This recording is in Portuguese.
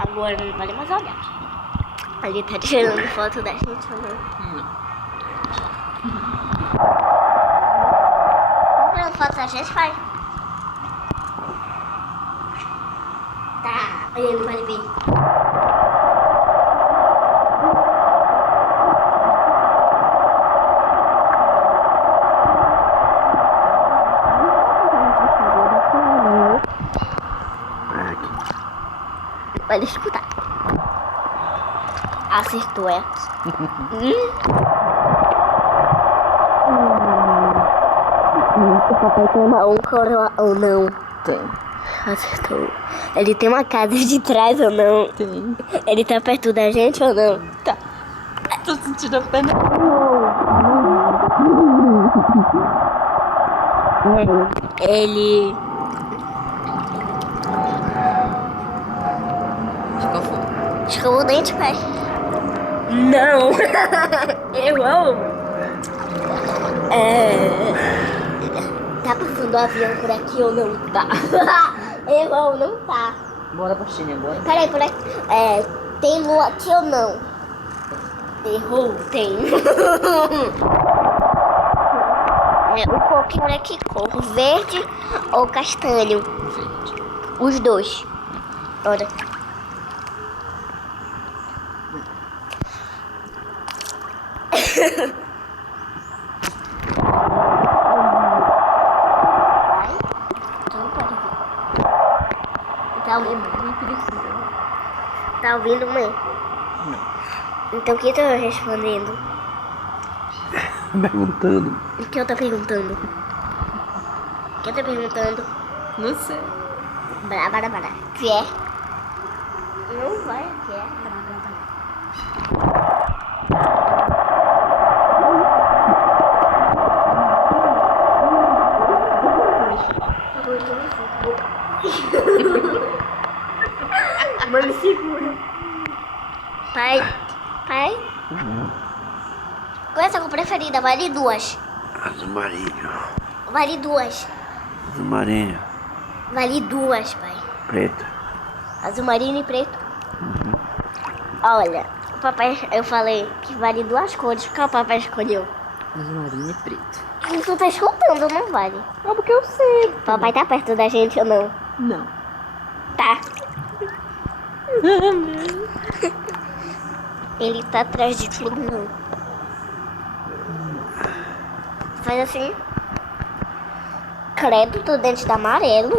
Agora não vale mais olhar. Ali tá tirando foto da gente ou não? Não. Tirando foto da gente, pai? Tá, ele não vai ver. Pode escutar. Acertou, é? O papai tem um coroa ou não? Tem. Acertou. Ele tem uma casa de trás ou não? Tem. Ele tá perto da gente ou não? Tá. Tô sentindo a pena. Ele... Escovou o dente, pai? Não! Errou! Tá passando o avião por aqui ou não tá? Errou, não tá. Bora pra China agora. Peraí, por aqui. Tem lua aqui ou não? Errou, tem. O coquinho é que cor? Verde ou castanho? Verde. Os dois. Olha. Tá ouvindo? Tá ouvindo, mãe? Não. Então o que eu tô respondendo? Perguntando. O que eu tô perguntando? O que eu tô perguntando? Não sei. Brá. Que é? Não vai, que é? Mano, segura. Pai. Qual é a sua cor preferida? Vale duas. Azul marinho. Vale duas. Azul marinho. Vale duas, pai. Preto. Azul marinho e preto. Olha, o papai, eu falei que vale duas cores. Qual o papai escolheu? Azul marinho e preto. Tu tá escutando, não vale. É porque eu sei. Papai tá perto da gente ou não? Não. Tá. Ele tá atrás de tudo, não. Faz assim. Credo, teu dente tá amarelo.